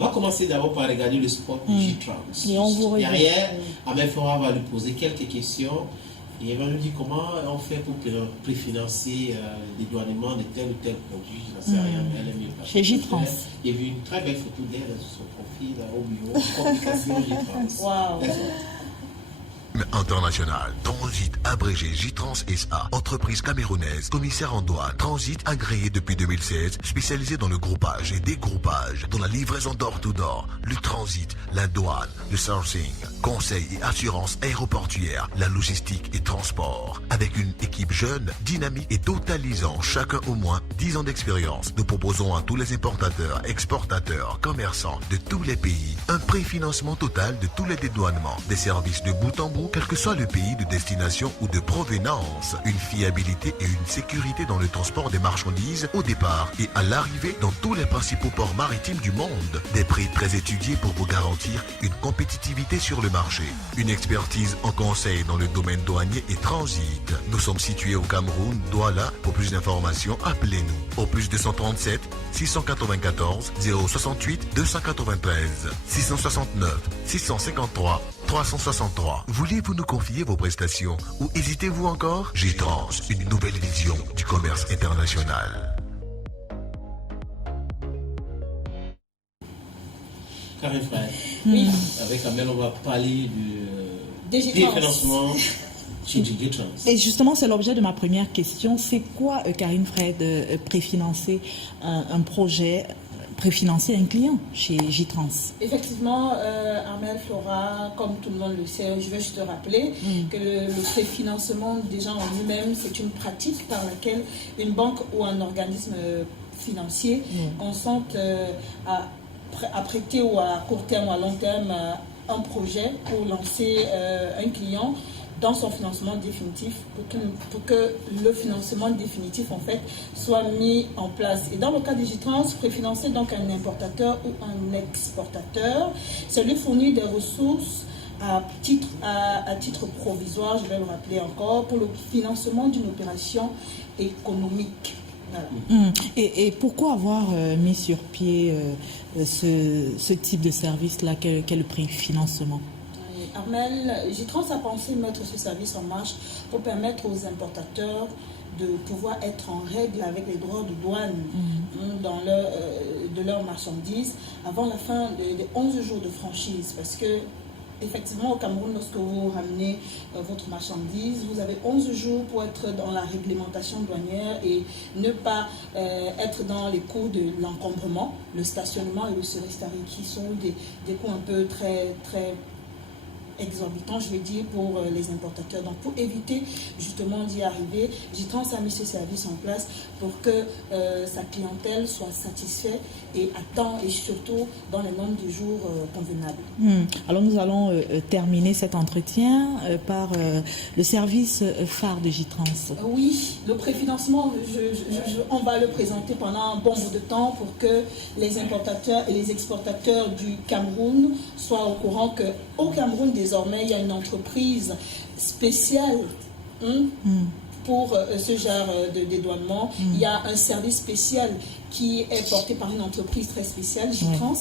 On va commencer d'abord par regarder le spot J-Trans. Et on vous regarde. Derrière, Amel Fora va lui poser quelques questions et elle va nous dire comment on fait pour préfinancer le dédouanement de tel ou tel produit. Je n'en sais rien, mais elle est mieux. Chez J-Trans. Il y a eu une très belle photo d'elle sur son profil au bureau. Communication J-Trans. Waouh. International, Transit abrégé J-Trans SA, entreprise camerounaise, commissaire en douane, Transit agréé depuis 2016, spécialisé dans le groupage et dégroupage, dans la livraison door-to-door, le transit, la douane, le sourcing, conseil et assurance aéroportuaire, la logistique et transport. Avec une équipe jeune, dynamique et totalisant chacun au moins 10 ans d'expérience, nous proposons à tous les importateurs, exportateurs, commerçants de tous les pays un préfinancement total de tous les dédouanements, des services de bout en bout, quel que soit le pays de destination ou de provenance, une fiabilité et une sécurité dans le transport des marchandises au départ et à l'arrivée dans tous les principaux ports maritimes du monde, des prix très étudiés pour vous garantir une compétitivité sur le marché, une expertise en conseil dans le domaine douanier et transit. Nous sommes situés au Cameroun, Douala. Pour plus d'informations, appelez-nous au plus 237 694 068 293 669 653 363. Voulez-vous nous confier vos prestations ou hésitez-vous encore? J-Trans, une nouvelle vision du commerce international. Karine Frère, avec Amel, on va parler du J-Trans. financement chez J-Trans. Et justement, c'est l'objet de ma première question. C'est quoi, Karine Frère, de préfinancer un projet, préfinancer un client chez J-Trans? Effectivement, Amel Flora, comme tout le monde le sait, je vais juste te rappeler que le préfinancement, déjà en lui-même, c'est une pratique par laquelle une banque ou un organisme financier consente à prêter ou à court terme ou à long terme un projet pour lancer un client dans son financement définitif pour que le financement définitif en fait soit mis en place. Et dans le cas de J-Trans, préfinancer donc un importateur ou un exportateur, c'est lui fournir des ressources à titre provisoire, je vais le rappeler encore, pour le financement d'une opération économique. Voilà. Et pourquoi avoir mis sur pied ce type de service-là qu'est le préfinancement? Armel, J-Trans a pensé mettre ce service en marche pour permettre aux importateurs de pouvoir être en règle avec les droits de douane de leurs marchandises avant la fin des 11 jours de franchise. Parce que, effectivement, au Cameroun, lorsque vous ramenez votre marchandise, vous avez 11 jours pour être dans la réglementation douanière et ne pas être dans les coûts de l'encombrement, le stationnement et le service qui sont des coûts un peu très exorbitant, je vais dire, pour les importateurs. Donc, pour éviter justement d'y arriver, J-Trans a mis ce service en place pour que sa clientèle soit satisfaite et à temps et surtout dans les nombres de jours convenables. Alors, nous allons terminer cet entretien par le service phare de J-Trans. Oui, le préfinancement, on va le présenter pendant un bon bout de temps pour que les importateurs et les exportateurs du Cameroun soient au courant qu'au Cameroun, désormais, il y a une entreprise spéciale pour ce genre de dédouanement. Il y a un service spécial qui est porté par une entreprise très spéciale, J-Trans,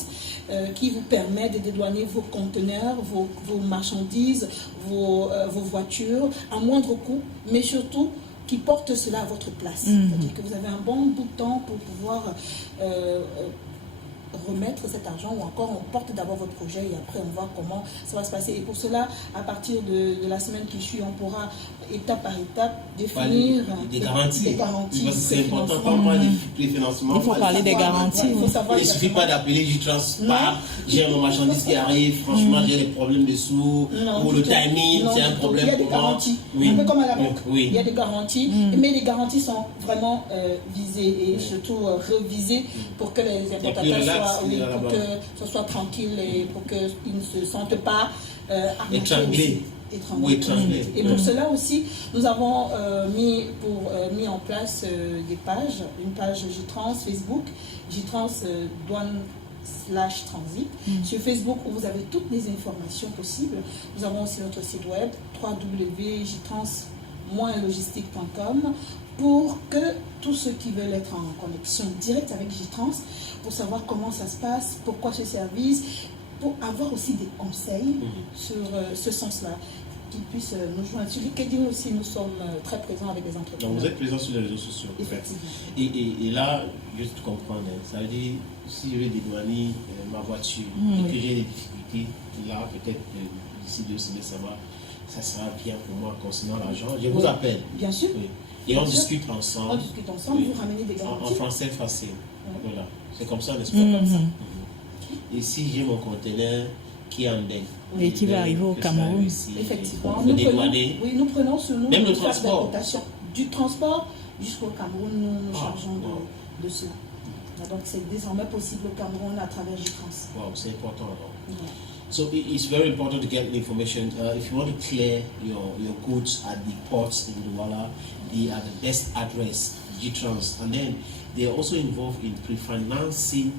qui vous permet de dédouaner vos conteneurs, vos marchandises, vos voitures à moindre coût, mais surtout qui porte cela à votre place. C'est-à-dire que vous avez un bon bout de temps pour pouvoir remettre cet argent ou encore on porte d'abord votre projet et après on voit comment ça va se passer. Et pour cela, à partir de la semaine qui suit, on pourra étape par étape définir des garanties. Parce que c'est important, pas mal de financement. Il faut parler des garanties. Il ne suffit pas d'appeler J-Trans, j'ai mon marchandise qui arrive, franchement j'ai des problèmes de sous, ou le timing, c'est un problème pour moi. Il y a des garanties, un peu comme à la banque. Il y a des garanties, mais les garanties sont vraiment visées et surtout revisées pour que les importateurs pour que ce soit tranquille et pour qu'ils ne se sentent pas étranglés. Et pour cela aussi, nous avons mis en place des pages, une page J-Trans Facebook, J-Trans douane /transit. Sur Facebook, où vous avez toutes les informations possibles. Nous avons aussi notre site web www.jtrans-logistique.com pour que tous ceux qui veulent être en connexion directe avec JTrans, pour savoir comment ça se passe, pourquoi ce service, pour avoir aussi des conseils sur ce sens-là, qu'ils puissent nous joindre. Sur LinkedIn aussi, nous sommes très présents avec les entrepreneurs. Donc vous êtes présents sur les réseaux sociaux. Effectivement. Et là, juste comprendre, ça veut dire, si je vais dédouaner ma voiture et que j'ai des difficultés, là, peut-être d'ici 2 semaines, ça sera bien pour moi concernant l'argent. Je vous appelle. Bien sûr. Oui. Et Bien on sûr. discute ensemble. On discute ensemble, vous ramenez des garanties. En français facile. Voilà. C'est comme ça, n'est-ce pas? Comme ça. Et si j'ai mon conteneur qui est en dette, Et qui va arriver au Cameroun. Effectivement. Nous Nous prenons sur nous même le une phase transport. d'importation. Du transport jusqu'au Cameroun, nous nous chargeons de cela. Donc c'est désormais possible au Cameroun à travers JTrans. Wow, c'est important alors. Ouais. So it's very important to get the information. If you want to clear your goods at the ports in Douala, they are the best address, JTrans. And then they are also involved in pre-financing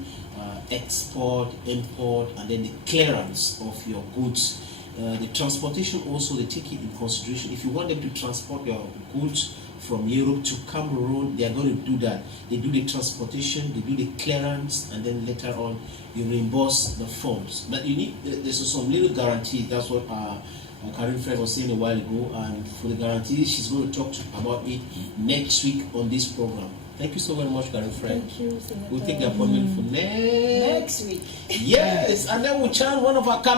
export, import, and then the clearance of your goods. The transportation also, they take it in consideration. If you want them to transport your goods from Europe to Cameroon, they are going to do that. They do the transportation, they do the clearance, and then later on you reimburse the funds. But you need, there's some little guarantee. That's what Karen Fred was saying a while ago, and for the guarantee, she's going to talk about it next week on this program. Thank you so very much, Karen Fred. Thank you, Senator. We'll take the appointment for next week. Yes, and then we'll chant one of our cameras.